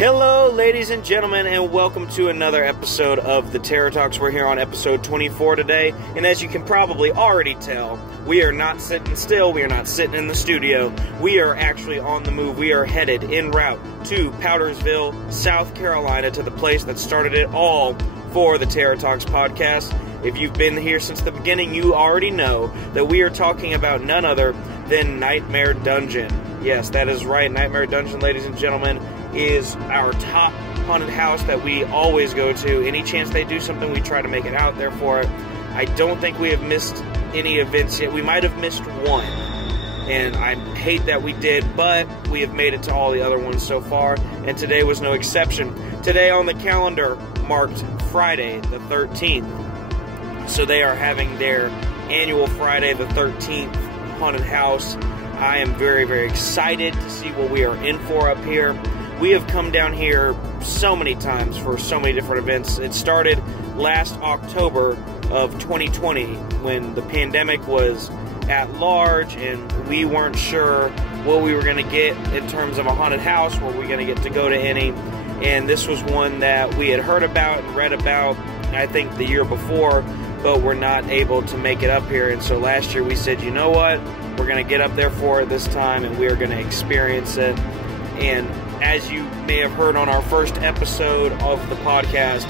Hello, ladies and gentlemen, and welcome to another episode of the Terror Talks. We're here on episode 24 today, and as you can probably already tell, we are not sitting still, we are not sitting in the studio, we are actually on the move. We are headed en route to Powdersville, South Carolina, to the place that started it all for the Terror Talks podcast. If you've been here since the beginning, you already know that we are talking about none other than Nightmare Dungeon. Yes, that is right, Nightmare Dungeon, ladies and gentlemen, is our top haunted house that we always go to. Any chance they do something, we try to make it out there for it. I don't think we have missed any events yet. We might have missed one, and I hate that we did, but we have made it to all the other ones so far, and today was no exception. Today on the calendar marked Friday the 13th. So they are having their annual Friday the 13th haunted house. I am very, very excited to see what we are in for up here. We have come down here so many times for so many different events. It started last October of 2020 when the pandemic was at large and we weren't sure what we were going to get in terms of a haunted house. Were we going to get to go to any? And this was one that we had heard about and read about, I think, the year before, but we're not able to make it up here. And so last year we said, you know what? We're going to get up there for it this time and we are going to experience it. And as you may have heard on our first episode of the podcast,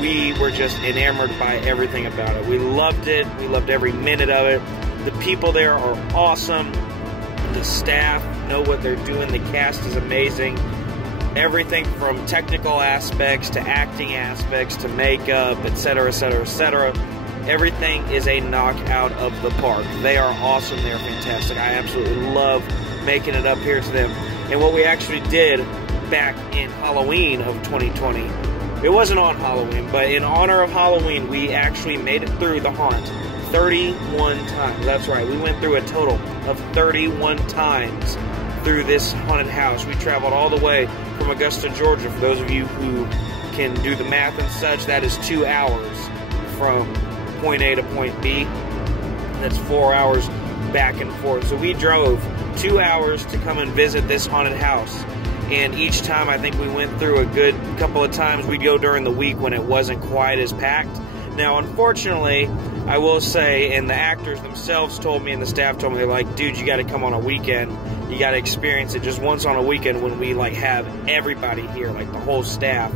we were just enamored by everything about it. We loved it. We loved every minute of it. The people there are awesome. The staff know what they're doing. The cast is amazing. Everything from technical aspects to acting aspects to makeup, etc., etc., etc. Everything is a knockout of the park. They are awesome. They are fantastic. I absolutely love making it up here to them. And what we actually did back in Halloween of 2020, it wasn't on Halloween, but in honor of Halloween, we actually made it through the haunt 31 times. That's right, we went through a total of 31 times through this haunted house. We traveled all the way from Augusta, Georgia. For those of you who can do the math and such, that is 2 hours from point A to point B. That's 4 hours back and forth. So we drove 2 hours to come and visit this haunted house. And each time I think we went through a good couple of times. We'd go during the week when it wasn't quite as packed. Now, unfortunately, I will say, and the actors themselves told me and the staff told me, they're like, dude, you got to come on a weekend. You got to experience it just once on a weekend when we like have everybody here, like the whole staff.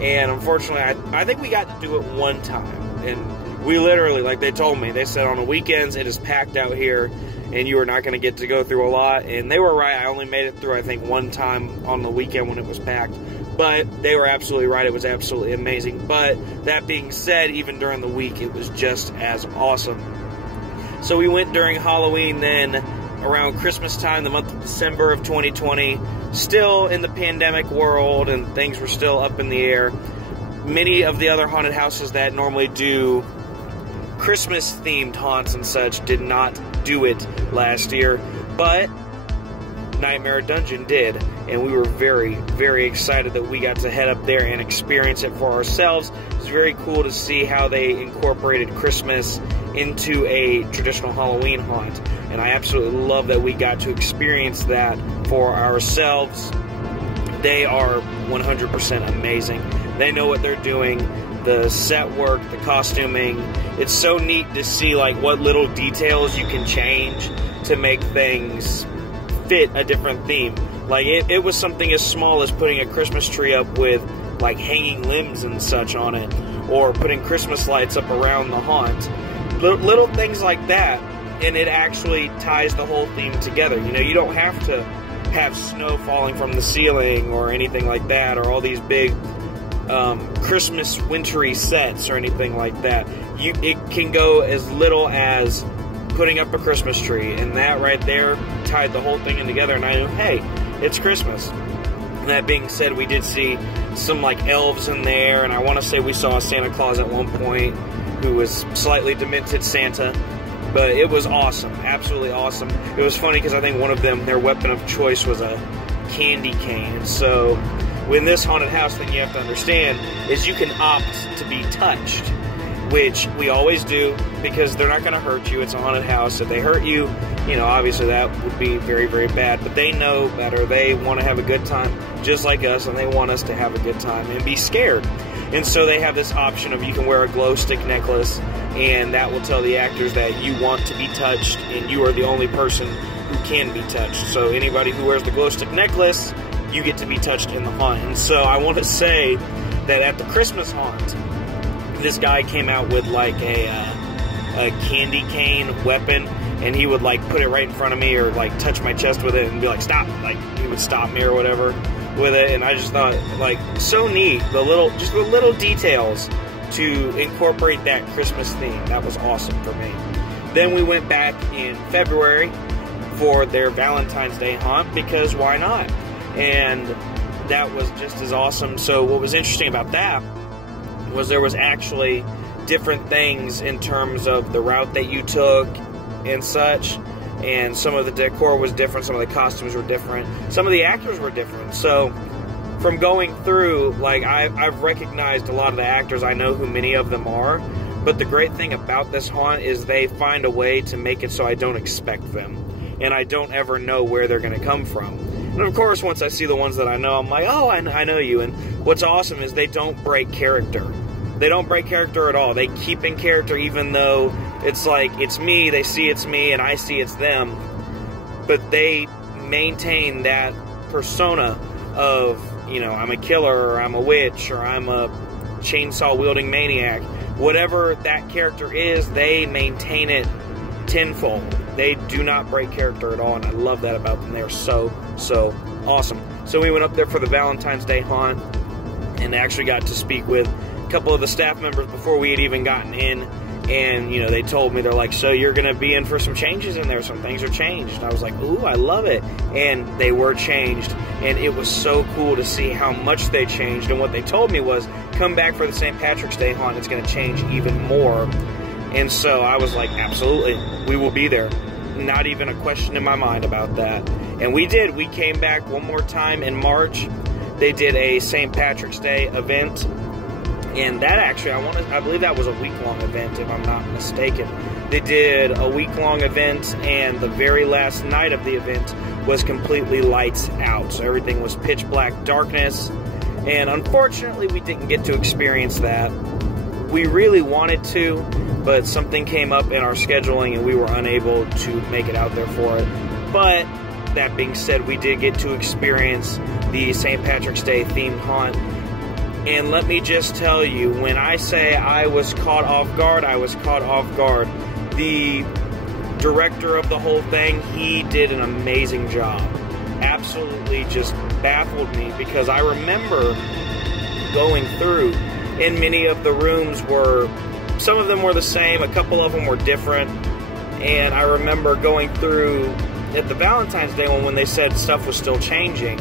And unfortunately, I think we got to do it one time. And we literally, like they told me, they said on the weekends it is packed out here and you are not going to get to go through a lot. And they were right. I only made it through, I think, one time on the weekend when it was packed. But they were absolutely right. It was absolutely amazing. But that being said, even during the week, it was just as awesome. So we went during Halloween then, around Christmas time, the month of December of 2020. Still in the pandemic world and things were still up in the air. Many of the other haunted houses that normally do Christmas-themed haunts and such did not do it last year, but Nightmare Dungeon did, and we were very, very excited that we got to head up there and experience it for ourselves. It's very cool to see how they incorporated Christmas into a traditional Halloween haunt, and I absolutely love that we got to experience that for ourselves. They are 100% amazing. They know what they're doing. The set work, the costuming, it's so neat to see like what little details you can change to make things fit a different theme. Like it was something as small as putting a Christmas tree up with like hanging limbs and such on it, or putting Christmas lights up around the haunt. Little things like that, and it actually ties the whole theme together. You know, you don't have to have snow falling from the ceiling or anything like that, or all these big Christmas wintry sets or anything like that. It can go as little as putting up a Christmas tree, and that right there tied the whole thing in together, and I knew, hey, it's Christmas. And that being said, we did see some like elves in there, and I want to say we saw a Santa Claus at one point who was slightly demented Santa, but it was awesome, absolutely awesome. It was funny because I think one of them, their weapon of choice was a candy cane. So when this haunted house thing you have to understand is you can opt to be touched, which we always do because they're not going to hurt you. It's a haunted house. If they hurt you, you know, obviously that would be very, very bad. But they know better. They want to have a good time, just like us, and they want us to have a good time and be scared. And so they have this option of you can wear a glow stick necklace, and that will tell the actors that you want to be touched, and you are the only person who can be touched. So anybody who wears the glow stick necklace, you get to be touched in the haunt. And so I want to say that at the Christmas haunt, this guy came out with like a candy cane weapon, and he would like put it right in front of me or like touch my chest with it and be like, stop. Like he would stop me or whatever with it. And I just thought, like, so neat, just the little details to incorporate that Christmas theme. That was awesome for me. Then we went back in February for their Valentine's Day haunt, because why not? And that was just as awesome. So what was interesting about that was there was actually different things in terms of the route that you took and such, and some of the decor was different, some of the costumes were different, some of the actors were different. So from going through, like, I've recognized a lot of the actors. I know who many of them are, but the great thing about this haunt is they find a way to make it so I don't expect them, and I don't ever know where they're going to come from. And of course, once I see the ones that I know, I'm like, oh, I know you. And what's awesome is they don't break character. They don't break character at all. They keep in character, even though it's like, it's me, they see it's me, and I see it's them. But they maintain that persona of, you know, I'm a killer, or I'm a witch, or I'm a chainsaw-wielding maniac. Whatever that character is, they maintain it tenfold. They do not break character at all, and I love that about them. They're so, so awesome. So we went up there for the Valentine's Day haunt, and actually got to speak with a couple of the staff members before we had even gotten in. And, you know, they told me, they're like, so you're going to be in for some changes in there. Some things are changed. And I was like, ooh, I love it. And they were changed. And it was so cool to see how much they changed. And what they told me was, come back for the St. Patrick's Day haunt. It's going to change even more. And so I was like, absolutely, we will be there. Not even a question in my mind about that. And we did. We came back one more time in March. They did a St. Patrick's Day event. And that actually, I believe that was a week-long event, if I'm not mistaken. They did a week-long event, and the very last night of the event was completely lights out. So everything was pitch black darkness. And unfortunately, we didn't get to experience that. We really wanted to, but something came up in our scheduling, and we were unable to make it out there for it. But that being said, we did get to experience the St. Patrick's Day themed haunt. And let me just tell you, when I say I was caught off guard, I was caught off guard. The director of the whole thing, he did an amazing job. Absolutely just baffled me, because I remember going through, and many of the rooms were, some of them were the same, a couple of them were different. And I remember going through at the Valentine's Day one, when they said stuff was still changing.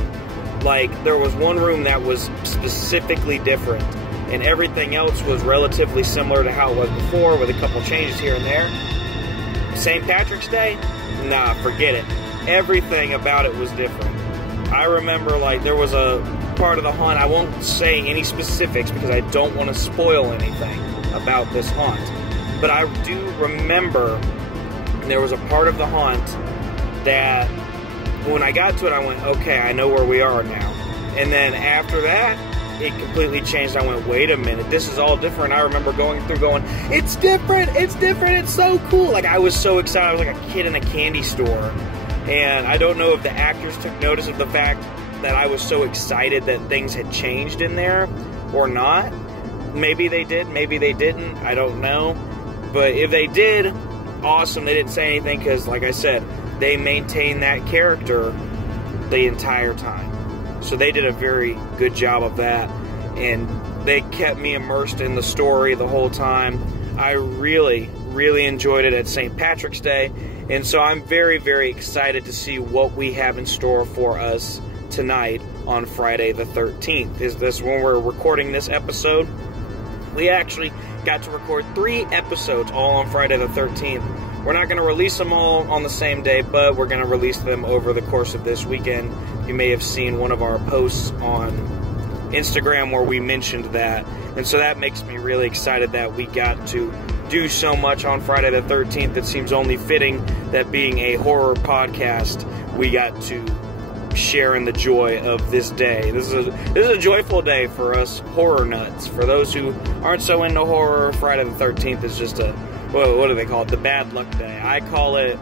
Like, there was one room that was specifically different, and everything else was relatively similar to how it was before, with a couple changes here and there. St. Patrick's Day? Nah, forget it. Everything about it was different. I remember, like, there was a part of the haunt, I won't say any specifics because I don't want to spoil anything about this haunt, but I do remember there was a part of the haunt that, when I got to it, I went, okay, I know where we are now. And then after that, it completely changed. I went, wait a minute, this is all different. I remember going through going, it's different, it's so cool. Like, I was so excited. I was like a kid in a candy store. And I don't know if the actors took notice of the fact that I was so excited that things had changed in there or not. Maybe they did, maybe they didn't. I don't know. But if they did, awesome. They didn't say anything because, like I said, they maintained that character the entire time. So they did a very good job of that, and they kept me immersed in the story the whole time. I really, really enjoyed it at St. Patrick's Day, and so I'm very, very excited to see what we have in store for us tonight on Friday the 13th. Is this when we're recording this episode? We actually got to record 3 episodes all on Friday the 13th. We're not going to release them all on the same day, but we're going to release them over the course of this weekend. You may have seen one of our posts on Instagram where we mentioned that. And so that makes me really excited that we got to do so much on Friday the 13th, it seems only fitting that being a horror podcast, we got to share in the joy of this day. This is a joyful day for us horror nuts. For those who aren't so into horror, Friday the 13th is just a, well, what do they call it? The bad luck day. I call it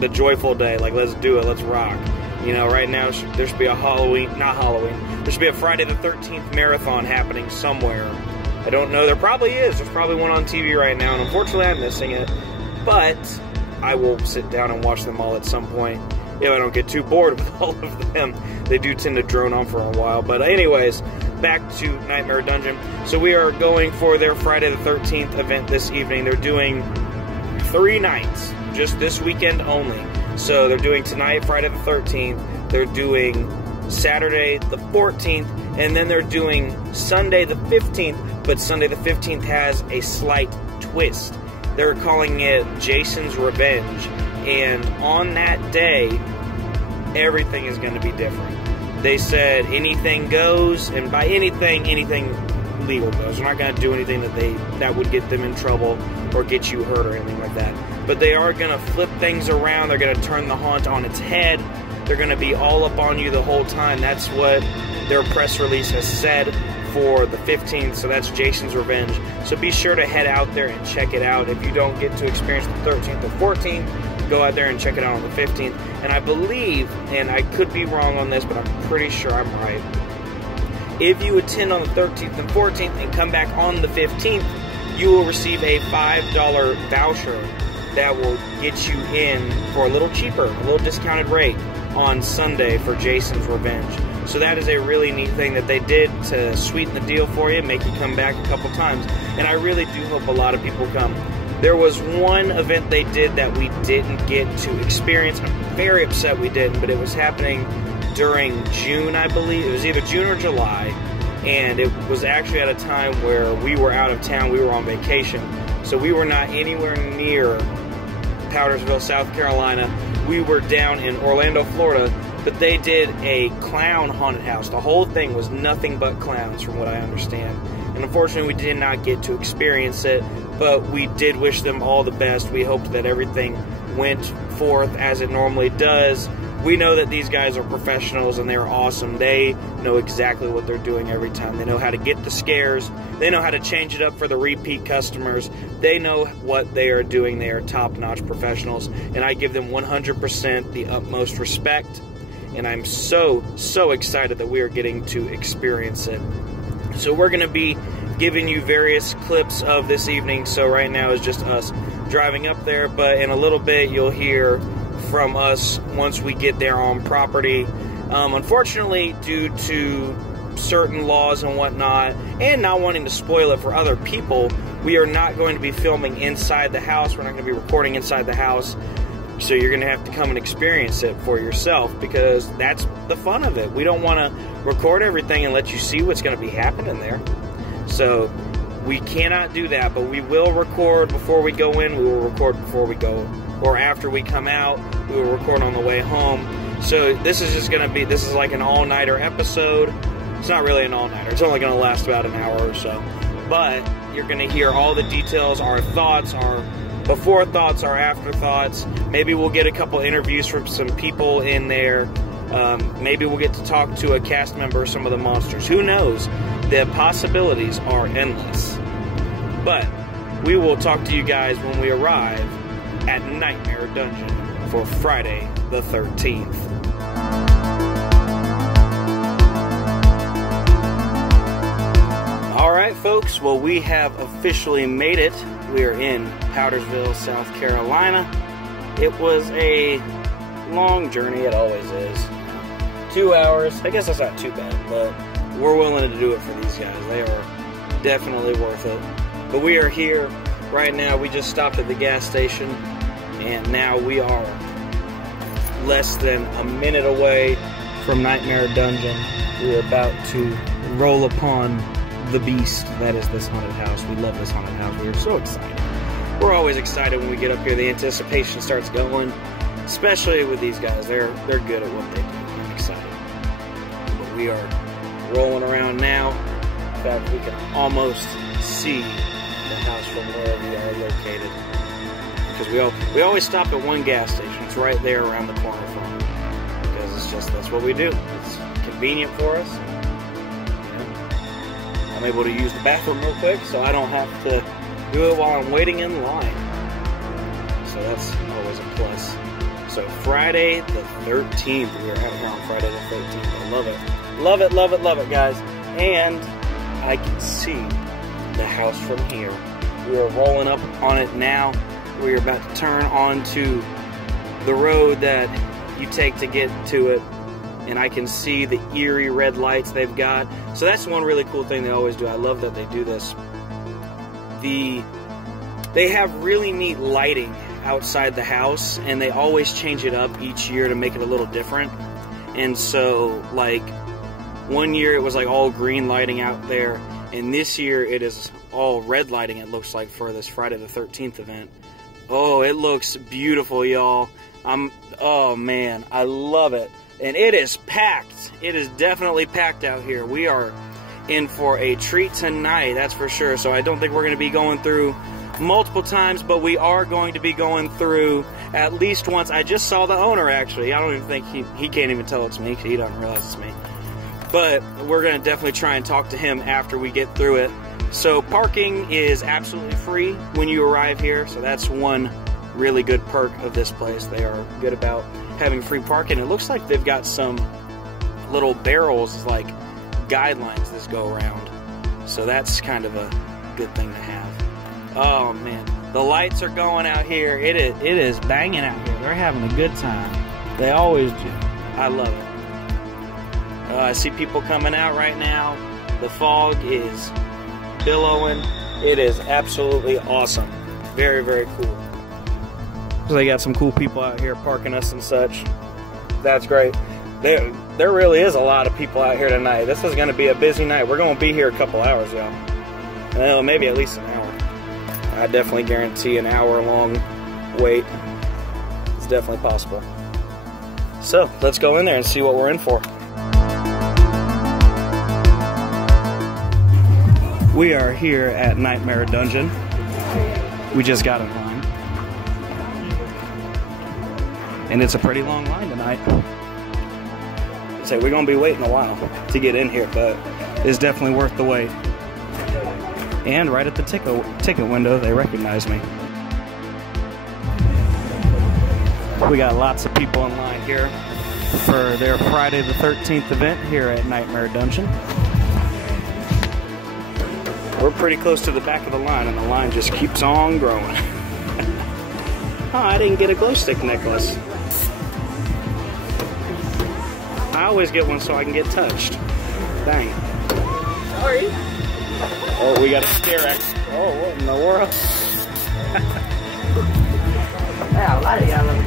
the joyful day. Like, let's do it, let's rock. You know, right now there should be a there should be a Friday the 13th marathon happening somewhere. I don't know, there probably is. There's probably one on TV right now, and unfortunately I'm missing it. But I will sit down and watch them all at some point if I don't get too bored with all of them. They do tend to drone on for a while. But anyways, back to Nightmare Dungeon. So we are going for their Friday the 13th event this evening. They're doing 3 nights, just this weekend only. So they're doing tonight, Friday the 13th. They're doing Saturday the 14th. And then they're doing Sunday the 15th. But Sunday the 15th has a slight twist. They're calling it Jason's Revenge. And on that day, everything is going to be different. They said anything goes, and by anything legal goes. They're not going to do anything that would get them in trouble or get you hurt or anything like that. But they are going to flip things around. They're going to turn the haunt on its head. They're going to be all up on you the whole time. That's what their press release has said for the 15th, so that's Jason's Revenge. So be sure to head out there and check it out. If you don't get to experience the 13th or 14th, go out there and check it out on the 15th. And I believe, and I could be wrong on this, but I'm pretty sure I'm right, if you attend on the 13th and 14th and come back on the 15th, you will receive a $5 voucher that will get you in for a little cheaper, a little discounted rate on Sunday for Jason's Revenge. So that is a really neat thing that they did to sweeten the deal for you, make you come back a couple times. And I really do hope a lot of people come. There was one event they did that we didn't get to experience. I'm very upset we didn't, but it was happening during June, I believe. It was either June or July, and it was actually at a time where we were out of town, we were on vacation. So we were not anywhere near Powdersville, South Carolina. We were down in Orlando, Florida, but they did a clown haunted house. The whole thing was nothing but clowns, from what I understand. And unfortunately, we did not get to experience it, but we did wish them all the best. We hoped that everything went forth as it normally does. We know that these guys are professionals and they're awesome. They know exactly what they're doing every time. They know how to get the scares. They know how to change it up for the repeat customers. They know what they are doing. They are top-notch professionals, and I give them 100% the utmost respect. And I'm so excited that we are getting to experience it. So we're going to be giving you various clips of this evening. So right now is just us driving up there, but in a little bit you'll hear from us once we get there on property. Unfortunately, due to certain laws and whatnot, and not wanting to spoil it for other people, we are not going to be filming inside the house. We're not going to be recording inside the house. So you're going to have to come and experience it for yourself, because that's the fun of it. We don't want to record everything and let you see what's going to be happening there. So we cannot do that, but we will record before we go in. We will record before we go, or after we come out. We will record on the way home. So this is just going to be, this is like an all-nighter episode. It's not really an all-nighter. It's only going to last about an hour or so. But you're going to hear all the details, our thoughts, our before thoughts, our after thoughts. Maybe we'll get a couple interviews from some people in there. Maybe we'll get to talk to a cast member of some of the monsters. Who knows? The possibilities are endless. But we will talk to you guys when we arrive at Nightmare Dungeon for Friday the 13th. Alright folks, well, we have officially made it. We are in Powdersville, South Carolina. It was a long journey, it always is. 2 hours, I guess that's not too bad, but we're willing to do it for these guys. They are definitely worth it. But we are here right now. We just stopped at the gas station, and now we are less than a minute away from Nightmare Dungeon. We are about to roll upon the beast that is this haunted house. We love this haunted house. We are so excited. We're always excited when we get up here. The anticipation starts going, especially with these guys. They're good at what they do. I'm excited. But we are rolling around now. In fact, we can almost see the house from where we are located. Because we always stop at one gas station. It's right there around the corner from it. Because it's just, that's what we do. It's convenient for us. I'm able to use the bathroom real quick, so I don't have to do it while I'm waiting in line. So that's always a plus. So Friday the 13th, we are out here on Friday the 13th. I love it. Love it, love it, love it, guys. And I can see the house from here. We are rolling up on it now. We're about to turn onto the road that you take to get to it. And I can see the eerie red lights they've got. So that's one really cool thing they always do. I love that they do this. They have really neat lighting outside the house, and they always change it up each year to make it a little different. And so, like, one year it was like all green lighting out there, and this year it is all red lighting, it looks like, for this Friday the 13th event. Oh, it looks beautiful, y'all. Oh man, I love it. And it is packed. It is definitely packed out here. We are in for a treat tonight, that's for sure. So I don't think we're going to be going through multiple times, but we are going to be going through at least once. I just saw the owner, actually. I don't even think he can't even tell it's me, because he doesn't realize it's me. But we're going to definitely try and talk to him after we get through it. So parking is absolutely free when you arrive here, so that's one really good perk of this place. They are good about having free parking. It looks like they've got some little barrels, like guidelines that go around, so that's kind of a good thing to have. Oh man, the lights are going out here. It is banging out here. They're having a good time. They always do. I love it. I see people coming out right now. The fog is billowing. It is absolutely awesome. Very, very cool. So they got some cool people out here parking us and such. That's great. There really is a lot of people out here tonight. This is going to be a busy night. We're going to be here a couple hours, y'all. Well, maybe at least an hour. I definitely guarantee an hour-long wait. It's definitely possible. So, let's go in there and see what we're in for. We are here at Nightmare Dungeon. We just got in line. And it's a pretty long line tonight. So we're going to be waiting a while to get in here, but it's definitely worth the wait. And right at the ticket window, they recognize me. We got lots of people in line here for their Friday the 13th event here at Nightmare Dungeon. We're pretty close to the back of the line, and the line just keeps on growing. Oh, I didn't get a glow stick necklace. I always get one so I can get touched. Dang. Sorry. Oh, we got a scare act. Oh, what in the world? Yeah, a lot of y'all love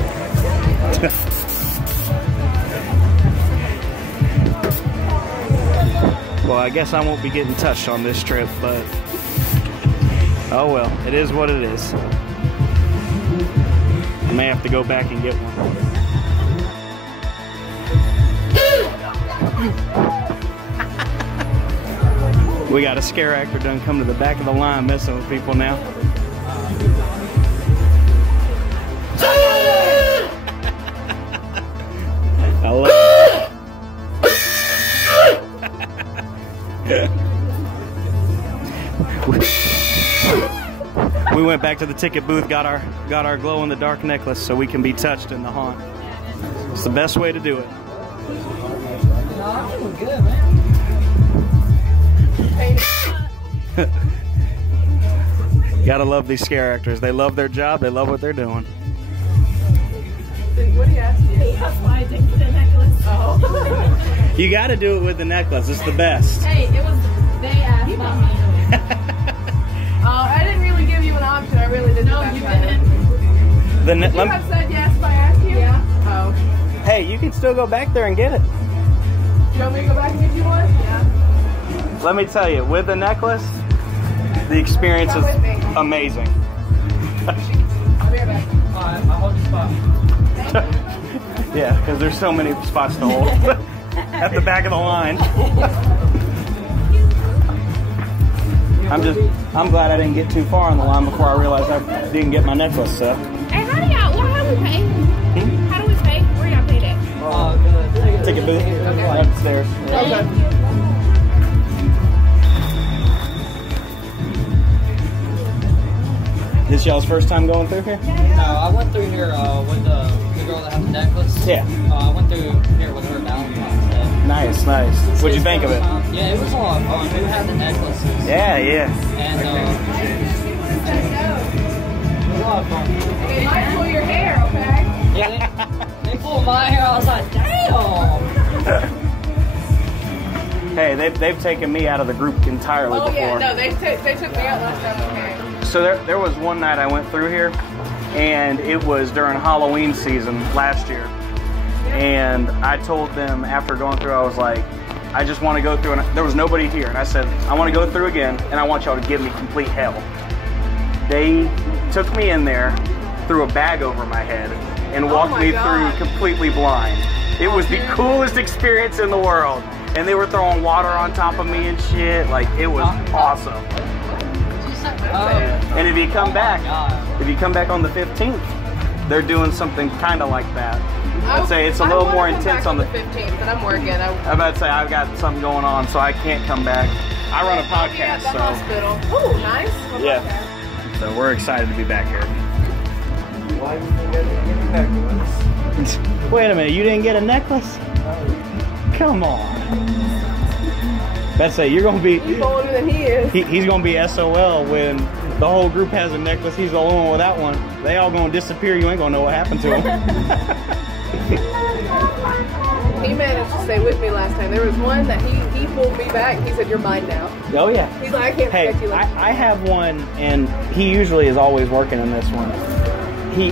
Well, I guess I won't be getting touched on this trip, but oh well, it is what it is. I may have to go back and get one. We got a scare actor done come to the back of the line messing with people now. I love it. We went back to the ticket booth, got our glow-in-the-dark necklace so we can be touched in the haunt. It's the best way to do it. I'm good, man. Gotta love these scare actors. They love their job. They love what they're doing. What do you ask you? That's why I didn't get a necklace. Oh. You gotta do it with the necklace. It's the best. Hey, it was they asked about me. I didn't really give you an option. I really didn't. No, you didn't. Would you have said yes if I asked you? Yeah. Oh. Hey, you can still go back there and get it. Do you want me to go back and get you one? Yeah. Let me tell you, with the necklace, the experience is amazing. I'll be right back. I'll hold the spot. Yeah, because there's so many spots to hold at the back of the line. I'm glad I didn't get too far on the line before I realized I didn't get my necklace, so. Hey, how do we pay? How do we pay? Where y'all paid at? Ticket booth. Okay. Upstairs. Okay. This y'all's first time going through here? No, I went through here with the girl that had the necklace. Yeah. I went through here with her Valentine's Day. Nice, nice. What'd you think of it? Yeah, it was a lot of fun. We had the necklaces. Yeah, yeah. And it was a lot of fun. They might pull your hair, okay? Yeah, they pulled my hair. I was like, damn. Hey, they've taken me out of the group entirely before. Oh yeah, no, they took me out last time. Okay. So there was one night I went through here, and it was during Halloween season last year. And I told them after going through, I was like, I just want to go through, and there was nobody here. And I said, I want to go through again, and I want y'all to give me complete hell. They took me in there, threw a bag over my head, and walked me through completely blind. It was the coolest experience in the world. And they were throwing water on top of me and shit. Like, it was awesome. And if you come back on the 15th, they're doing something kind of like that. I'd say it's a little more intense on the 15th, but I'm working. I'm about to say I've got something going on, so I can't come back. I run a podcast, at the hospital. Oh, nice. What yeah. So we're excited to be back here. Why didn't you get a necklace? Wait a minute, you didn't get a necklace? Come on. That's it. You're gonna be. He's older than he is. He's gonna be SOL when the whole group has a necklace. He's the only one without one. They all gonna disappear. You ain't gonna know what happened to him. He managed to stay with me last time. There was one that he pulled me back. He said, "You're mine now." Oh yeah. He's like, "I can't protect you." I have one, and he usually is always working in this one.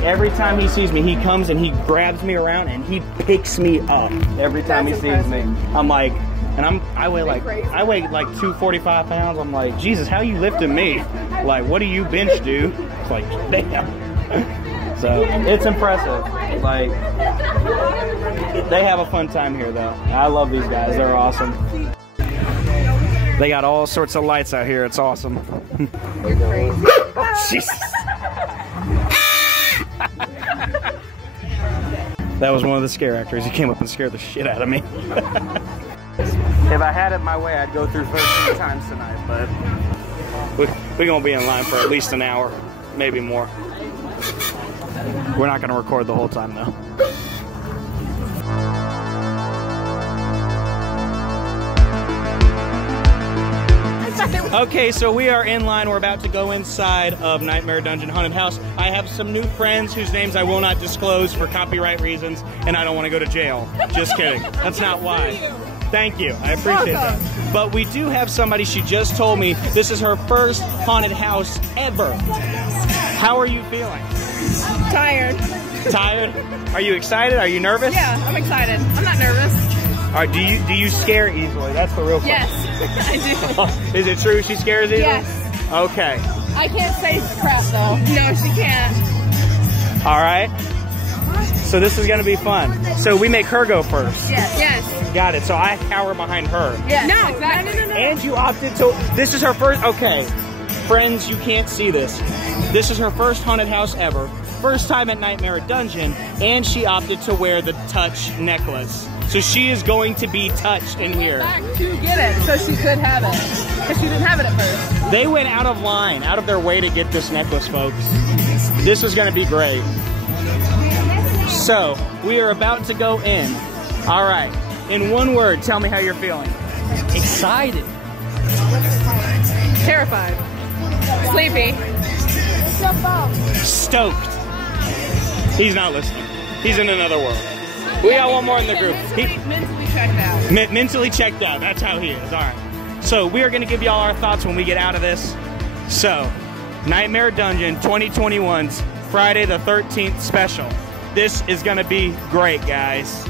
Every time he sees me, he comes and he grabs me around and he picks me up every time he sees me. I'm like, and I weigh like 245 pounds. I'm like, Jesus, how you lifting me? Like, what do you bench do? It's like, damn. So it's impressive. Like, they have a fun time here though. I love these guys. They're awesome. They got all sorts of lights out here. It's awesome. You're crazy. Jesus. That was one of the scare actors. He came up and scared the shit out of me. If I had it my way, I'd go through 13 times tonight, but we're gonna be in line for at least an hour, maybe more. We're not gonna record the whole time though. Okay, so we are in line. We're about to go inside of Nightmare Dungeon Haunted House. I have some new friends whose names I will not disclose for copyright reasons, and I don't want to go to jail. Just kidding. That's not why. Thank you. I appreciate that. But we do have somebody, she just told me, this is her first haunted house ever. How are you feeling? Tired. Tired? Are you excited? Are you nervous? Yeah, I'm excited. I'm not nervous. All right, do you scare easily? That's the real question. Yes, I do. Is it true she scares easily? Yes. Okay. I can't say crap though. No, she can't. All right. So this is going to be fun. So we make her go first. Yes. Yes. Got it. So I cower behind her. Yes. No, exactly. No. And you opted to. This is her first. Okay. Friends, you can't see this. This is her first haunted house ever. First time at Nightmare Dungeon. And she opted to wear the touch necklace. So she is going to be touched in here. Back to get it, so she could have it. Because she didn't have it at first. They went out of line, out of their way to get this necklace, folks. This is going to be great. So, we are about to go in. All right. In one word, tell me how you're feeling. Excited. Terrified. Sleepy. Stoked. He's not listening. He's in another world. We got one more in the group. Mentally checked out. Mentally checked out. That's how he is. All right. So we are going to give y'all our thoughts when we get out of this. So, Nightmare Dungeon 2021's Friday the 13th special. This is going to be great, guys.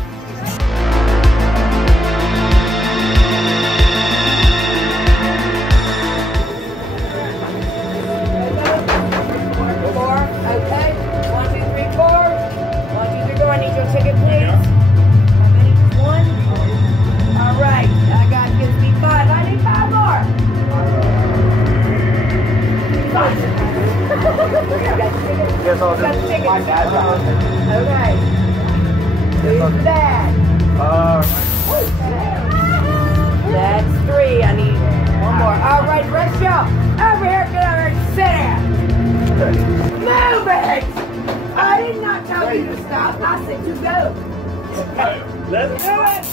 it's all good. My dad's house. Okay. Who's the dad? That's 3. I need one more. All right, rest y'all. Over here, get over here and sit down. Move it! I did not tell you to stop. I said to go. Let's do it!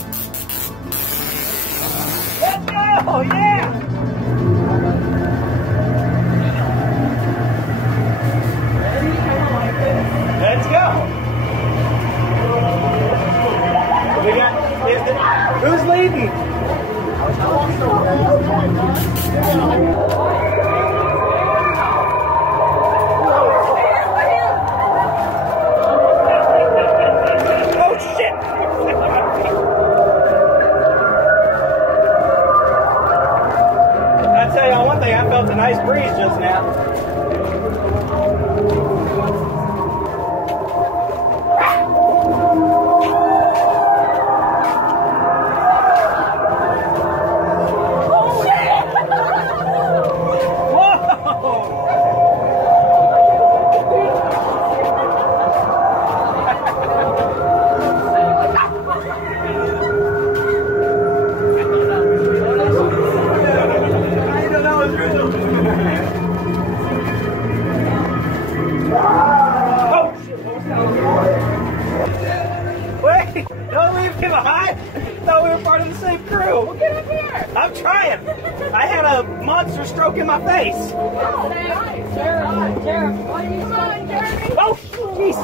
Let's go! Yeah! Let's go! We got... Who's leading? Oh shit! I'll tell y'all one thing, I felt a nice breeze just now. Wait! Don't leave me behind! I thought we were part of the same crew! Well, get up here. I'm trying! I had a monster stroke in my face! Come on, Jeremy. Oh, jeez!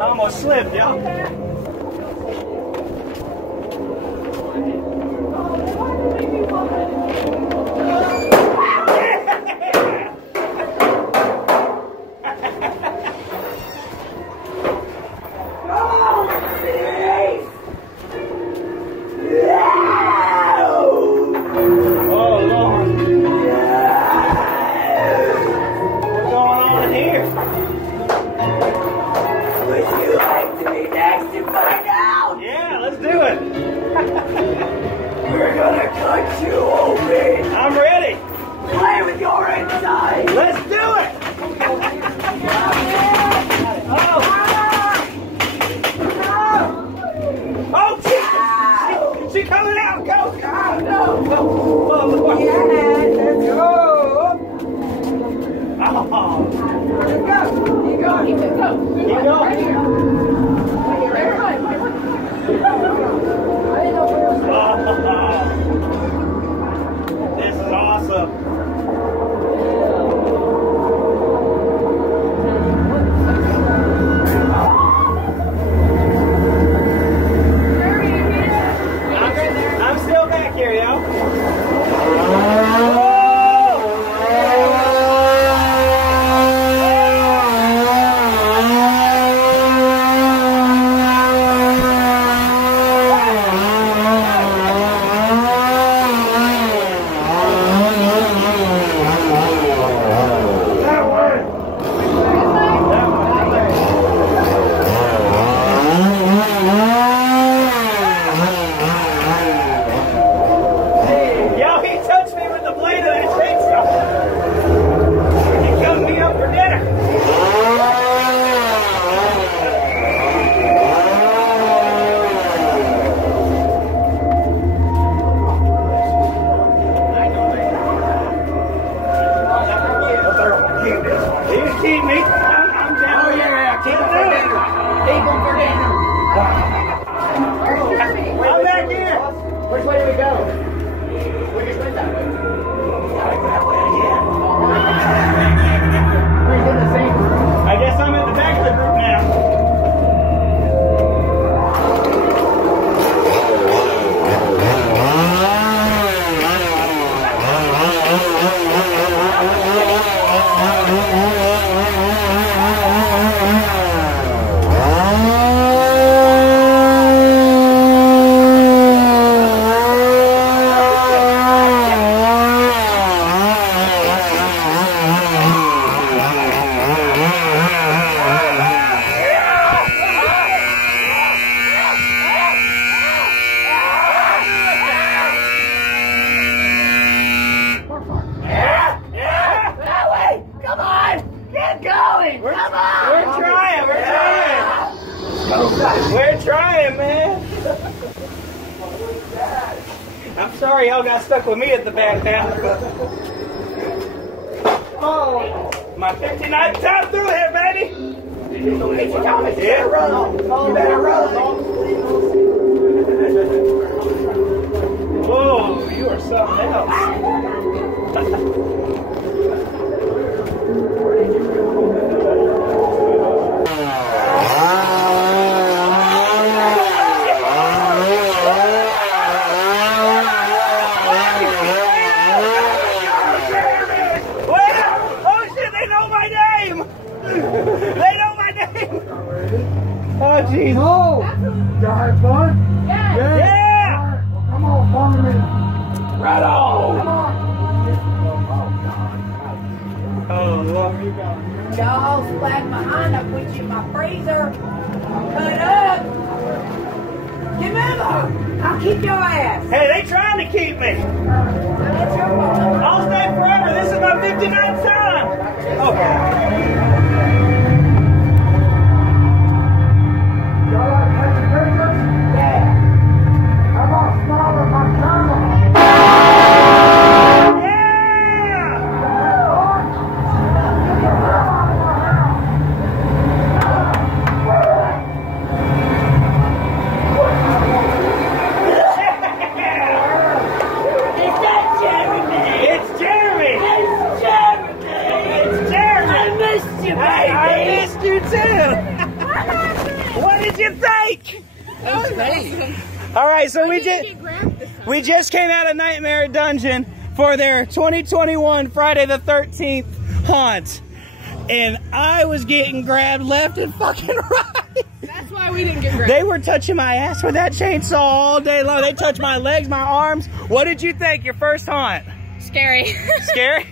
I almost slipped, y'all. I'm ready. Play with your inside. Let's do it. Oh, Jesus. She coming out. Go. No. Oh, Lord. Yes, let's go. Oh. Let's go. Keep going. Keep going. Keep going. Right here. This is awesome. I'm still back here, yo. Keep me. I'm down. Oh, yeah. Keep him for dinner. Keep him for dinner. I'm back here. Which way do we go? We just went that way. That way again. We're in the same room. I guess I'm at the back of the group now. Sorry y'all got stuck with me at the bad path. Oh, my 59th time through here, baby. Yeah, run. You better run. Whoa, you are something else. Oh, jeez. Oh! You had fun? Yeah. Yeah! Well, come on, follow me. Right on! Come on. Oh, Lord. Y'all splat my hand up with you in my freezer. Cut up. Get over. I'll keep your ass. Hey, they trying to keep me. It's your fault. I'll stay forever. This is my 59th time. Okay. Y'all like taking pictures? Yeah. How about smiling my camera? Yeah! Is that Jeremy? It's Jeremy! It's Jeremy. It's Jeremy! I missed you, baby. I missed you too! What did you think? That was awesome. All right, so We didn't get grabbed this time. we just came out of Nightmare Dungeon for their 2021 Friday the 13th haunt. And I was getting grabbed left and fucking right. That's why we didn't get grabbed. They were touching my ass with that chainsaw all day long. They touched my legs, my arms. What did you think, your first haunt? Scary. Scary?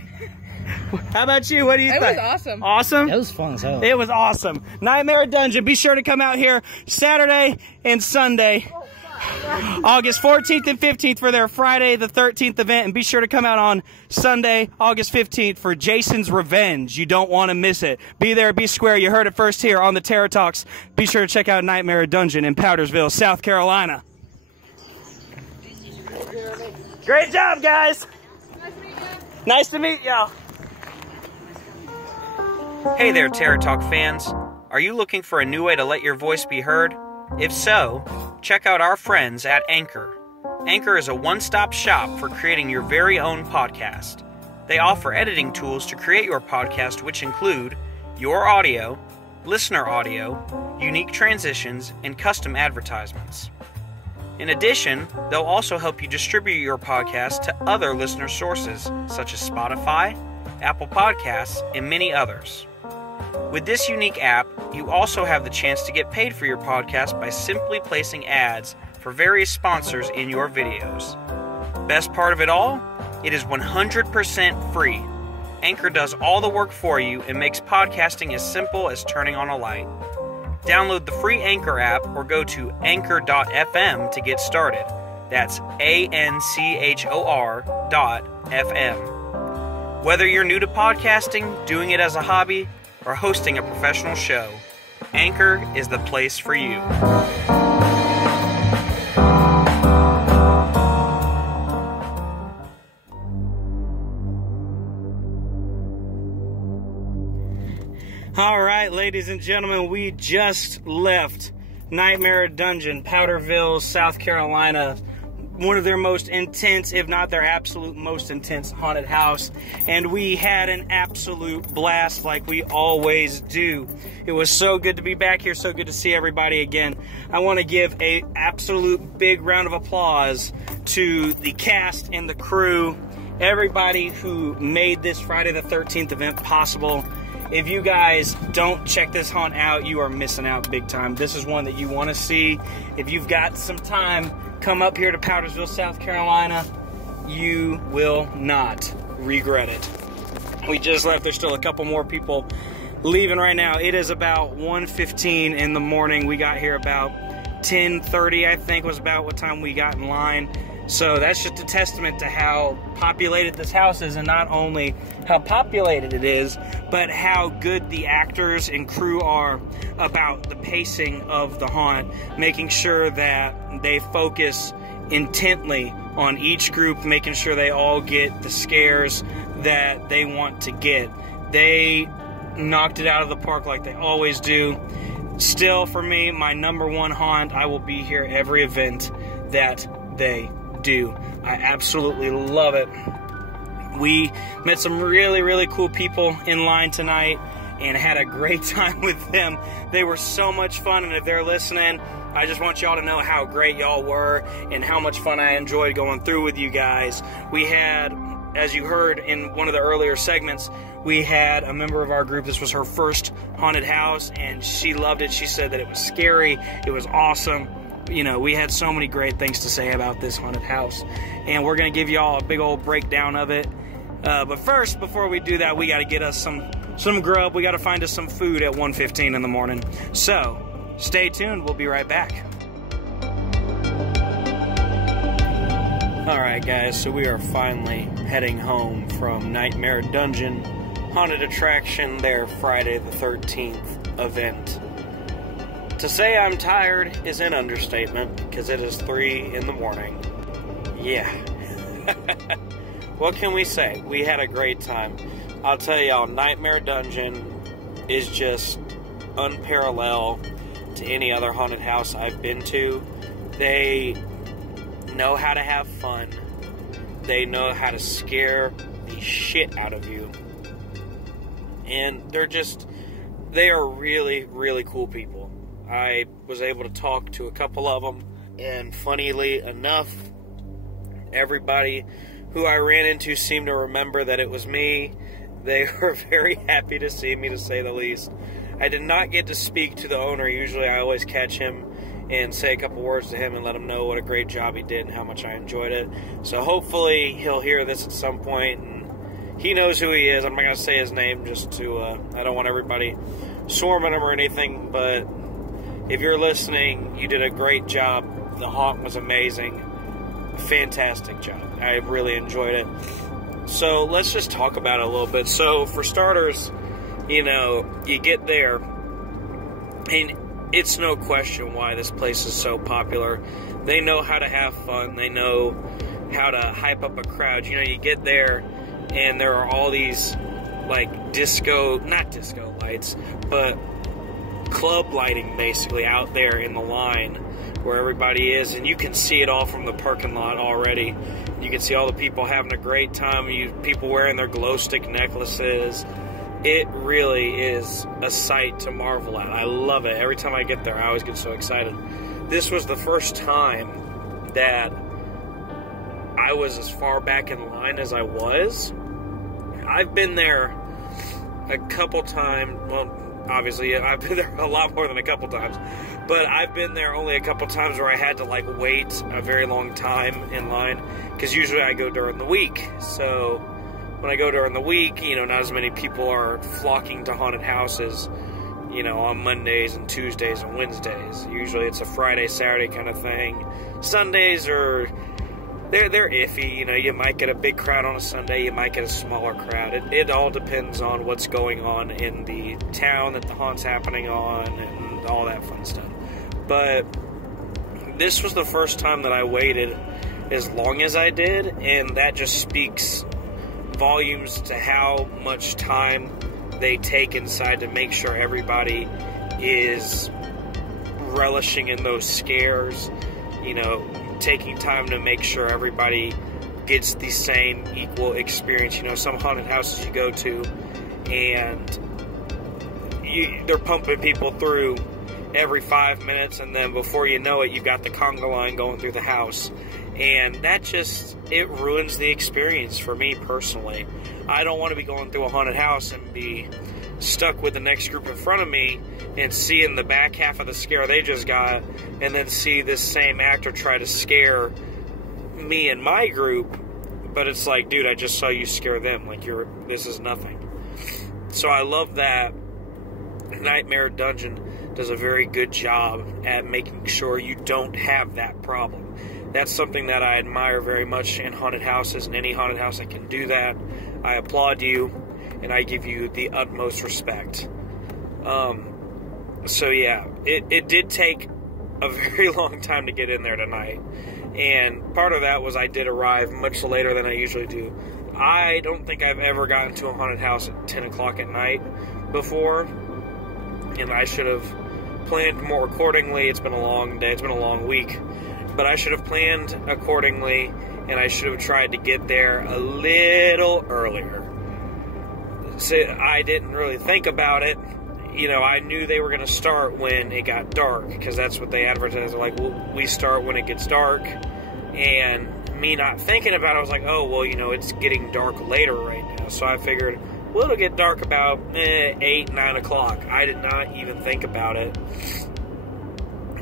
How about you? What do you It think? was awesome. Awesome? It was fun as hell. It was awesome. Nightmare Dungeon. Be sure to come out here Saturday and Sunday, August 14th and 15th for their Friday the 13th event. And be sure to come out on Sunday, August 15th for Jason's Revenge. You don't want to miss it. Be there, be square. You heard it first here on the Terror Talks. Be sure to check out Nightmare Dungeon in Powdersville, South Carolina. Great job, guys. Nice to meet y'all. Hey there, Terror Talk fans. Are you looking for a new way to let your voice be heard? If so, check out our friends at Anchor. Anchor is a one-stop shop for creating your very own podcast. They offer editing tools to create your podcast, which include your audio, listener audio, unique transitions, and custom advertisements. In addition, they'll also help you distribute your podcast to other listener sources, such as Spotify, Apple Podcasts, and many others. With this unique app, you also have the chance to get paid for your podcast by simply placing ads for various sponsors in your videos. Best part of it all? It is 100% free. Anchor does all the work for you and makes podcasting as simple as turning on a light. Download the free Anchor app or go to anchor.fm to get started. That's ANCHOR.FM. Whether you're new to podcasting, doing it as a hobby, or hosting a professional show, Anchor is the place for you. All right, ladies and gentlemen, we just left Nightmare Dungeon, Powderville, South Carolina. One of their most intense, if not their absolute most intense haunted house. And we had an absolute blast like we always do. It was so good to be back here, so good to see everybody again. I want to give an absolute big round of applause to the cast and the crew, everybody who made this Friday the 13th event possible. If you guys don't check this haunt out, you are missing out big time. This is one that you want to see. If you've got some time, come up here to Powdersville, South Carolina. You will not regret it. We just left. There's still a couple more people leaving right now. It is about 1:15 in the morning. We got here about 10:30, I think, was about what time we got in line. So that's just a testament to how populated this house is, and not only how populated it is, but how good the actors and crew are about the pacing of the haunt, making sure that they focus intently on each group, making sure they all get the scares that they want to get. They knocked it out of the park like they always do. Still, for me, my #1 haunt, I will be here every event that they do. I absolutely love it. We met some really, really cool people in line tonight and had a great time with them. They were so much fun, and if they're listening, I just want y'all to know how great y'all were and how much fun I enjoyed going through with you guys. We had, as you heard in one of the earlier segments, we had a member of our group. This was her first haunted house, and she loved it. She said that it was scary. It was awesome. You know, we had so many great things to say about this haunted house, and we're going to give y'all a big old breakdown of it. But first, before we do that, we got to get us some grub. We got to find us some food at 1:15 in the morning. So, stay tuned. We'll be right back. Alright guys, so we are finally heading home from Nightmare Dungeon Haunted Attraction, their Friday the 13th event. To say I'm tired is an understatement, because it is 3 in the morning. Yeah. What can we say? We had a great time. I'll tell y'all, Nightmare Dungeon is just unparalleled to any other haunted house I've been to. They know how to have fun. They know how to scare the shit out of you. And they are really, really cool people. I was able to talk to a couple of them, and funnily enough, everybody who I ran into seemed to remember that it was me. They were very happy to see me, to say the least. I did not get to speak to the owner. Usually I always catch him and say a couple words to him and let him know what a great job he did and how much I enjoyed it. So hopefully he'll hear this at some point, and he knows who he is. I'm not going to say his name just to, I don't want everybody swarming him or anything, but if you're listening, you did a great job. The haunt was amazing. Fantastic job. I really enjoyed it. So let's just talk about it a little bit. So for starters, you know, you get there, and it's no question why this place is so popular. They know how to have fun. They know how to hype up a crowd. You know, you get there, and there are all these, like, not disco lights, but club lighting, basically, out there in the line where everybody is, and you can see it all from the parking lot already. You can see all the people having a great time, people wearing their glow stick necklaces. It really is a sight to marvel at. I love it. Every time I get there, I always get so excited. This was the first time that I was as far back in line as I was. I've been there a couple times. Well, obviously, I've been there a lot more than a couple times. But I've been there only a couple times where I had to, like, wait a very long time in line. Because usually I go during the week. So when I go during the week, you know, not as many people are flocking to haunted houses, you know, on Mondays and Tuesdays and Wednesdays. Usually it's a Friday, Saturday kind of thing. Sundays are, they're iffy. You know, you might get a big crowd on a Sunday, you might get a smaller crowd. It all depends on what's going on in the town that the haunt's happening on and all that fun stuff. But this was the first time that I waited as long as I did, and that just speaks volumes to how much time they take inside to make sure everybody is relishing in those scares, you know, taking time to make sure everybody gets the same equal experience. You know, some haunted houses you go to and they're pumping people through every 5 minutes, and then before you know it, you've got the conga line going through the house. And that just, it ruins the experience for me personally. I don't want to be going through a haunted house and be stuck with the next group in front of me and seeing the back half of the scare they just got, and then see this same actor try to scare me and my group, but it's like, dude, I just saw you scare them. Like, this is nothing. So I love that Nightmare Dungeon does a very good job at making sure you don't have that problem. That's something that I admire very much in haunted houses, and any haunted house that can do that, I applaud you, and I give you the utmost respect. So yeah, it did take a very long time to get in there tonight. And part of that was I did arrive much later than I usually do. I don't think I've ever gotten to a haunted house at 10 o'clock at night before, and I should have planned more accordingly. It's been a long day, it's been a long week, but I should have planned accordingly, and I should have tried to get there a little earlier. So I didn't really think about it. You know, I knew they were going to start when it got dark, because that's what they advertise. They're like, well, we start when it gets dark. And me not thinking about it, I was like, oh, well, you know, it's getting dark later right now. So I figured, well, it'll get dark about 8, 9 o'clock. I did not even think about it.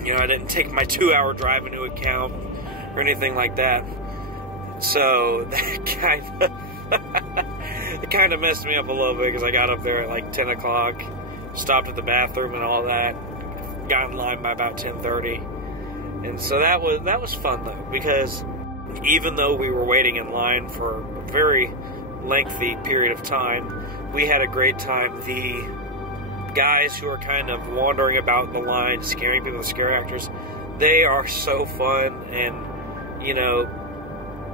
You know, I didn't take my 2-hour drive into account or anything like that. So that kind of messed me up a little bit, because I got up there at like 10 o'clock. Stopped at the bathroom and all that. Got in line by about 10:30, and so that was fun though, because even though we were waiting in line for a very lengthy period of time, we had a great time. The guys who are kind of wandering about the line, scaring people, the scare actors, they are so fun, and you know,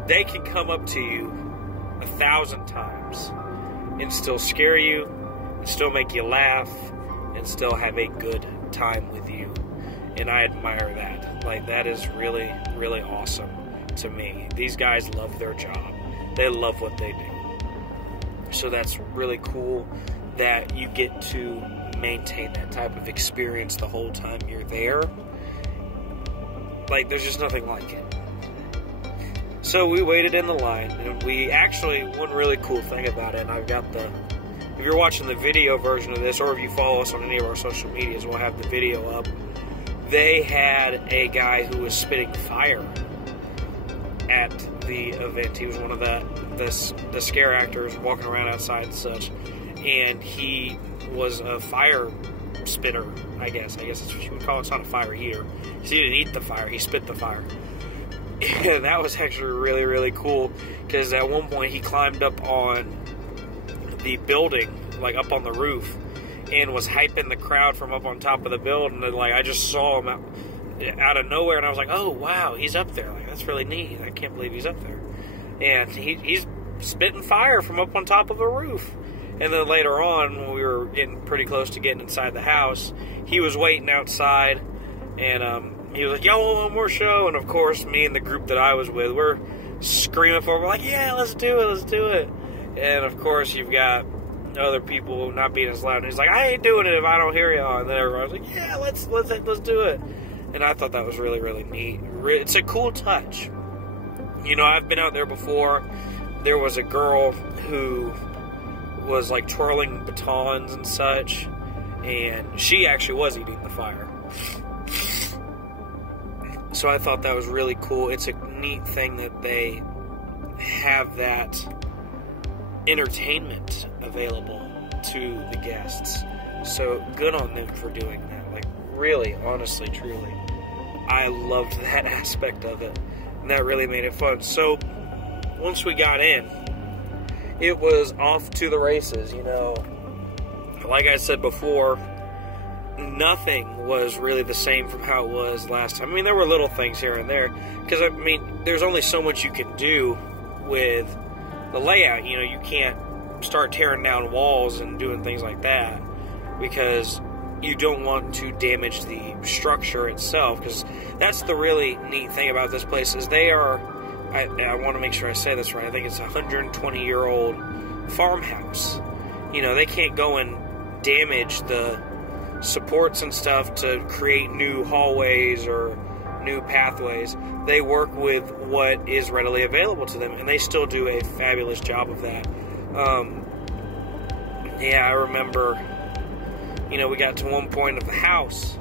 they can come up to you 1,000 times and still scare you, and still make you laugh, and still have a good time with you. And I admire that. Like, that is really, really awesome to me. These guys love their job. They love what they do. So that's really cool that you get to maintain that type of experience the whole time you're there. Like, there's just nothing like it. So we waited in the line, and we actually, one really cool thing about it, and I've got the, if you're watching the video version of this, or if you follow us on any of our social medias, we'll have the video up. They had a guy who was spitting fire at the event. He was one of the scare actors walking around outside and such, and he was a fire spitter, I guess that's what you would call it. It's not a fire eater. He didn't eat the fire, he spit the fire. And that was actually really, really cool, because at one point he climbed up on the building, like up on the roof, and was hyping the crowd from up on top of the building. And like, I just saw him out of nowhere, and I was like, oh wow, he's up there. Like, that's really neat. I can't believe he's up there. And he's spitting fire from up on top of a roof. And then later on, when we were getting pretty close to getting inside the house, he was waiting outside, and he was like, yo, one more show. And of course, me and the group that I was with, we're screaming for him. We're like, yeah, let's do it. And of course, you've got other people not being as loud. And he's like, I ain't doing it if I don't hear y'all. And then everyone's like, yeah, let's do it. And I thought that was really, really neat. It's a cool touch. You know, I've been out there before. There was a girl who was like twirling batons and such, and she actually was eating the fire. So I thought that was really cool. It's a neat thing that they have that entertainment available to the guests. So good on them for doing that. Like, really, honestly, truly, I loved that aspect of it, and that really made it fun. So once we got in, it was off to the races. You know, like I said before, nothing was really the same from how it was last time. I mean, there were little things here and there, because, I mean, there's only so much you can do with the layout. You know, you can't start tearing down walls and doing things like that, because you don't want to damage the structure itself, because that's the really neat thing about this place, is they are, I want to make sure I say this right, I think it's a 120-year-old farmhouse. You know, they can't go and damage the supports and stuff to create new hallways or new pathways. They work with what is readily available to them, and they still do a fabulous job of that. Yeah, I remember, you know, we got to one point of the house,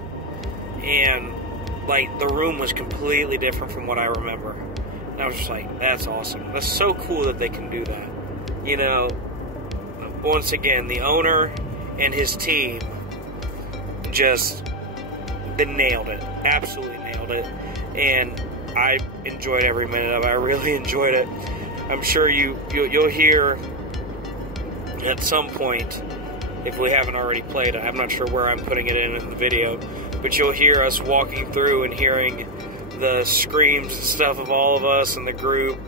and like, the room was completely different from what I remember. And I was just like, that's awesome. That's so cool that they can do that. You know, once again, the owner and his team they nailed it. Absolutely nailed it. And I enjoyed every minute of it. I really enjoyed it. I'm sure you'll hear at some point, if we haven't already played it, I'm not sure where I'm putting it in the video, but you'll hear us walking through and hearing the screams and stuff of all of us and the group.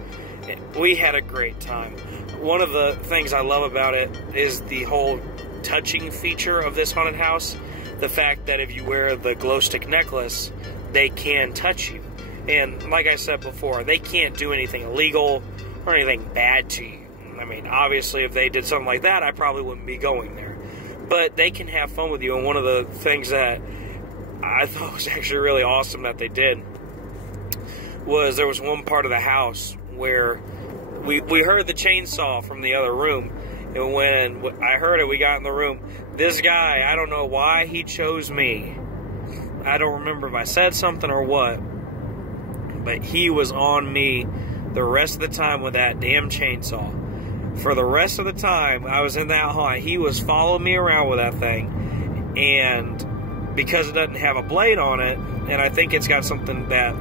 We had a great time. One of the things I love about it is the whole touching feature of this haunted house. The fact that if you wear the glow stick necklace, they can touch you. And like I said before, they can't do anything illegal or anything bad to you. I mean, obviously, if they did something like that, I probably wouldn't be going there. But they can have fun with you. And one of the things that I thought was actually really awesome that they did was there was one part of the house where we heard the chainsaw from the other room. And when I heard it, we got in the room. This guy, I don't know why he chose me. I don't remember if I said something or what. But he was on me the rest of the time with that damn chainsaw. For the rest of the time I was in that haunt, he was following me around with that thing. And because it doesn't have a blade on it, and I think it's got something that,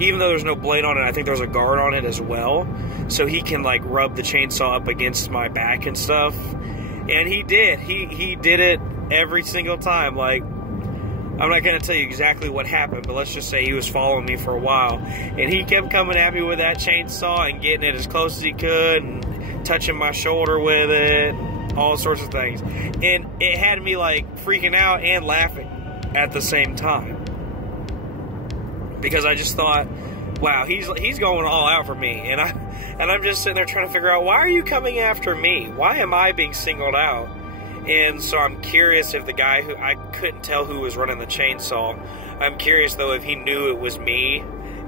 even though there's no blade on it, I think there's a guard on it as well. So he can, like, rub the chainsaw up against my back and stuff. And he did. He did it every single time. Like, I'm not going to tell you exactly what happened, but let's just say he was following me for a while. And he kept coming at me with that chainsaw and getting it as close as he could and touching my shoulder with it, all sorts of things. And it had me, like, freaking out and laughing at the same time. Because I just thought, wow, he's going all out for me. And I'm just sitting there trying to figure out, why are you coming after me? Why am I being singled out? And so I'm curious if the guy who, I couldn't tell who was running the chainsaw. I'm curious, though, if he knew it was me,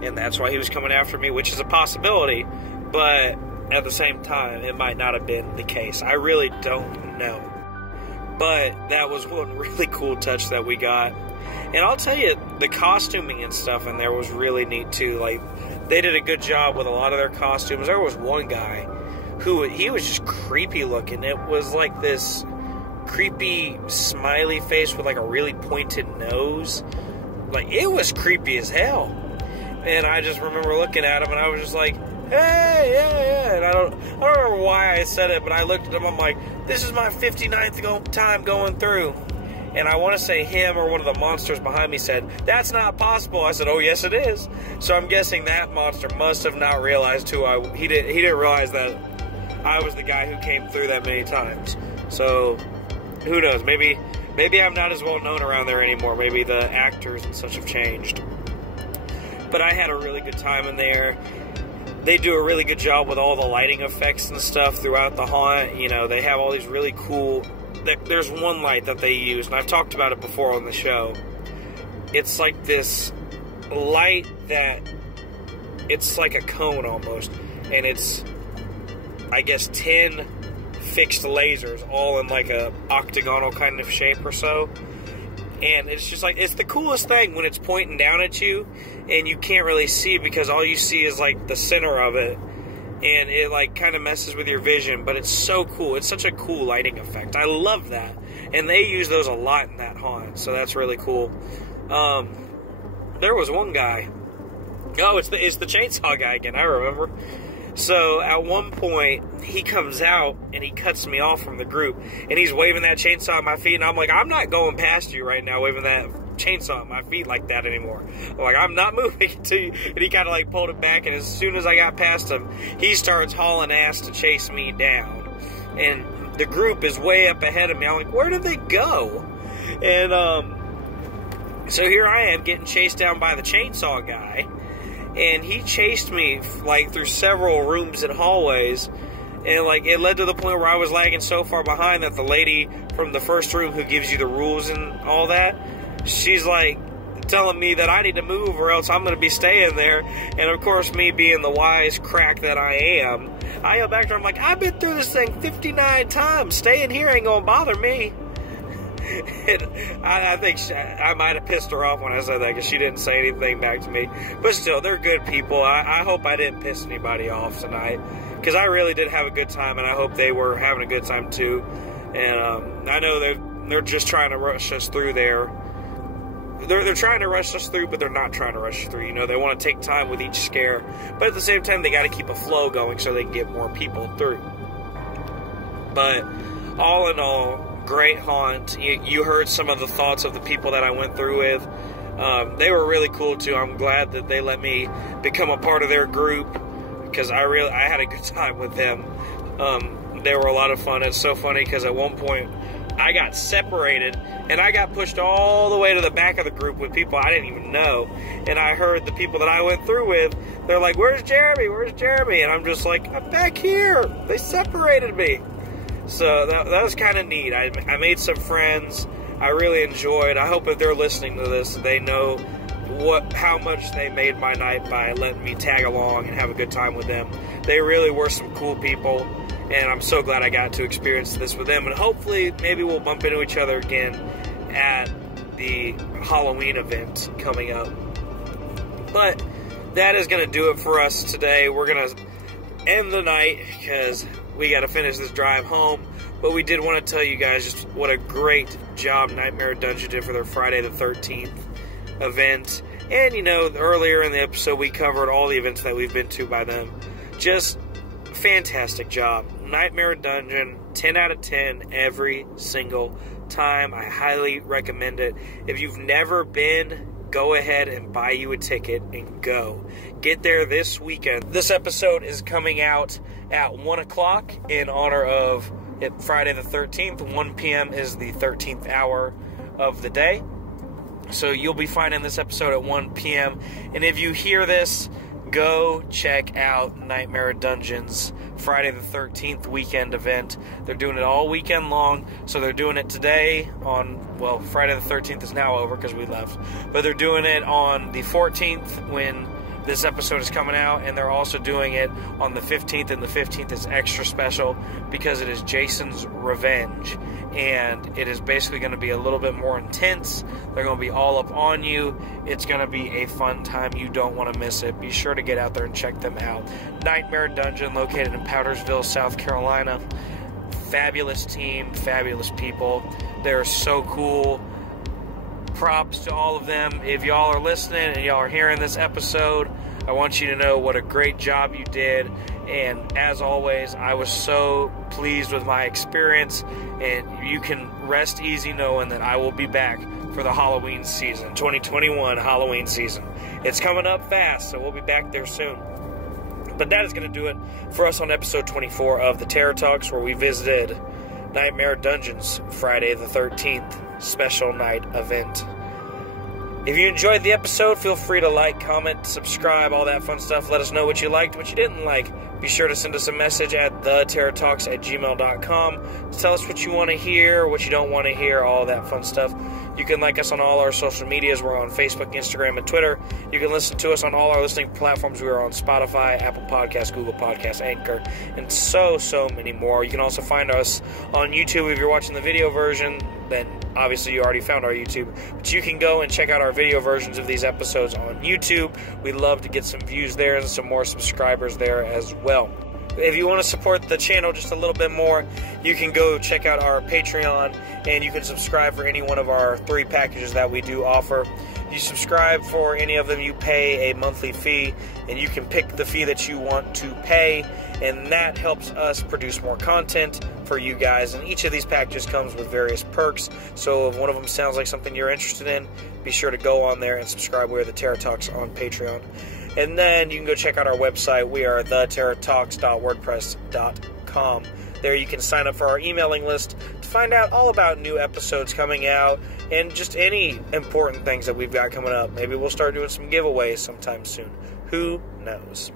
and that's why he was coming after me, which is a possibility. But at the same time, it might not have been the case. I really don't know. But that was one really cool touch that we got. And I'll tell you, the costuming and stuff in there was really neat, too. Like, they did a good job with a lot of their costumes. There was one guy who, he was just creepy looking. It was like this creepy smiley face with like a really pointed nose. Like, it was creepy as hell. And I just remember looking at him and I was just like, hey, yeah. And I don't remember why I said it, but I looked at him, I'm like, this is my 59th time going through. And I want to say him or one of the monsters behind me said, that's not possible. I said, oh, yes, it is. So I'm guessing that monster must have not realized he didn't realize that I was the guy who came through that many times. So who knows? Maybe I'm not as well known around there anymore. Maybe the actors and such have changed. But I had a really good time in there. They do a really good job with all the lighting effects and stuff throughout the haunt. You know, they have all these really cool... There's one light that they use, and I've talked about it before on the show. It's like this light that... It's like a cone almost. And it's, I guess, 10... fixed lasers all in like a octagonal kind of shape or so, and it's just like, it's the coolest thing when it's pointing down at you and you can't really see because all you see is like the center of it, and it like kind of messes with your vision, but it's so cool. It's such a cool lighting effect. I love that, and they use those a lot in that haunt, so that's really cool. There was one guy, it's the chainsaw guy again, I remember. So at one point, he comes out and he cuts me off from the group, and he's waving that chainsaw at my feet, and I'm like, I'm not going past you right now waving that chainsaw at my feet like that anymore. I'm like, I'm not moving to you. And he kind of like pulled it back, and as soon as I got past him, he starts hauling ass to chase me down. And the group is way up ahead of me. I'm like, where did they go? And so here I am getting chased down by the chainsaw guy. And he chased me, like, through several rooms and hallways. And, like, it led to the point where I was lagging so far behind that the lady from the first room who gives you the rules and all that, she's, like, telling me that I need to move or else I'm going to be staying there. And, of course, me being the wise crack that I am, I yell back to her, I'm like, I've been through this thing 59 times. Staying here ain't going to bother me. And I think I might have pissed her off when I said that because she didn't say anything back to me. But still, they're good people. I hope I didn't piss anybody off tonight because I really did have a good time, and I hope they were having a good time too. And I know they're just trying to rush us through there. They're trying to rush us through, but they're not trying to rush us through. You know, they want to take time with each scare, but at the same time, they got to keep a flow going so they can get more people through. But all in all, great haunt. You heard some of the thoughts of the people that I went through with. They were really cool too. I'm glad that they let me become a part of their group, because I had a good time with them. They were a lot of fun. It's so funny because at one point I got separated and I got pushed all the way to the back of the group with people I didn't even know. And I heard the people that I went through with, they're like, "Where's Jeremy? Where's Jeremy?" And I'm just like, "I'm back here. They separated me." So that was kind of neat. I made some friends. I really enjoyed. I hope if they're listening to this, they know how much they made my night by letting me tag along and have a good time with them. They really were some cool people, and I'm so glad I got to experience this with them. And hopefully, maybe we'll bump into each other again at the Halloween event coming up. But that is going to do it for us today. We're going to end the night because we got to finish this drive home. But we did want to tell you guys just what a great job Nightmare Dungeon did for their Friday the 13th event. And, you know, earlier in the episode, we covered all the events that we've been to by them. Just fantastic job. Nightmare Dungeon, 10 out of 10 every single time. I highly recommend it. If you've never been, go ahead and buy you a ticket and go. Get there this weekend. This episode is coming out at 1 o'clock in honor of Friday the 13th. 1 p.m. is the 13th hour of the day. So you'll be finding this episode at 1 p.m. And if you hear this, go check out Nightmare Dungeon's Friday the 13th weekend event. They're doing it all weekend long. So they're doing it today on, well, Friday the 13th is now over because we left. But they're doing it on the 14th when this episode is coming out, and they're also doing it on the 15th, and the 15th is extra special because it is Jason's Revenge, and it is basically going to be a little bit more intense. They're going to be all up on you. It's going to be a fun time. You don't want to miss it. Be sure to get out there and check them out. Nightmare Dungeon, located in Powdersville, South Carolina. Fabulous team, fabulous people. They're so cool. Props to all of them. If y'all are listening and y'all are hearing this episode, I want you to know what a great job you did. And as always, I was so pleased with my experience, and you can rest easy knowing that I will be back for the Halloween season, 2021 Halloween season. It's coming up fast, so we'll be back there soon. But that is going to do it for us on episode 24 of the Terror Talks, where we visited Nightmare Dungeon's Friday the 13th special night event. If you enjoyed the episode, feel free to like, comment, subscribe, all that fun stuff. Let us know what you liked, what you didn't like. Be sure to send us a message at theterrortalks@gmail.com to tell us what you want to hear, what you don't want to hear, all that fun stuff. You can like us on all our social medias. We're on Facebook, Instagram, and Twitter. You can listen to us on all our listening platforms. We are on Spotify, Apple Podcasts, Google Podcasts, Anchor, and so many more. You can also find us on YouTube. If you're watching the video version, then obviously you already found our YouTube. But you can go and check out our video versions of these episodes on YouTube. We love to get some views there and some more subscribers there as well. If you want to support the channel just a little bit more, you can go check out our Patreon, and you can subscribe for any one of our 3 packages that we do offer. You subscribe for any of them, you pay a monthly fee, and you can pick the fee that you want to pay, and that helps us produce more content for you guys. And each of these packages comes with various perks, so if one of them sounds like something you're interested in, be sure to go on there and subscribe. We're the Terror Talks on Patreon. And then you can go check out our website. We are theterrortalks.wordpress.com. There you can sign up for our emailing list to find out all about new episodes coming out and just any important things that we've got coming up. Maybe we'll start doing some giveaways sometime soon. Who knows?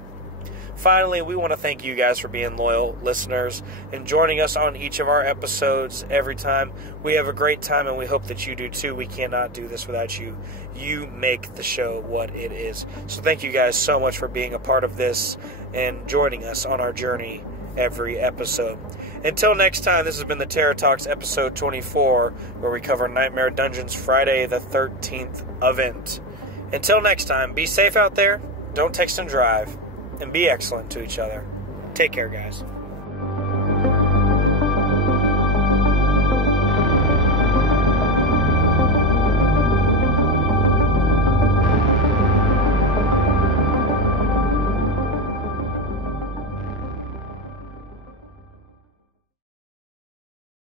Finally, we want to thank you guys for being loyal listeners and joining us on each of our episodes every time. We have a great time, and we hope that you do too. We cannot do this without you. You make the show what it is. So thank you guys so much for being a part of this and joining us on our journey every episode. Until next time, this has been the Terror Talks episode 24, where we cover Nightmare Dungeon's Friday the 13th event. Until next time, be safe out there, don't text and drive, and be excellent to each other. Take care, guys.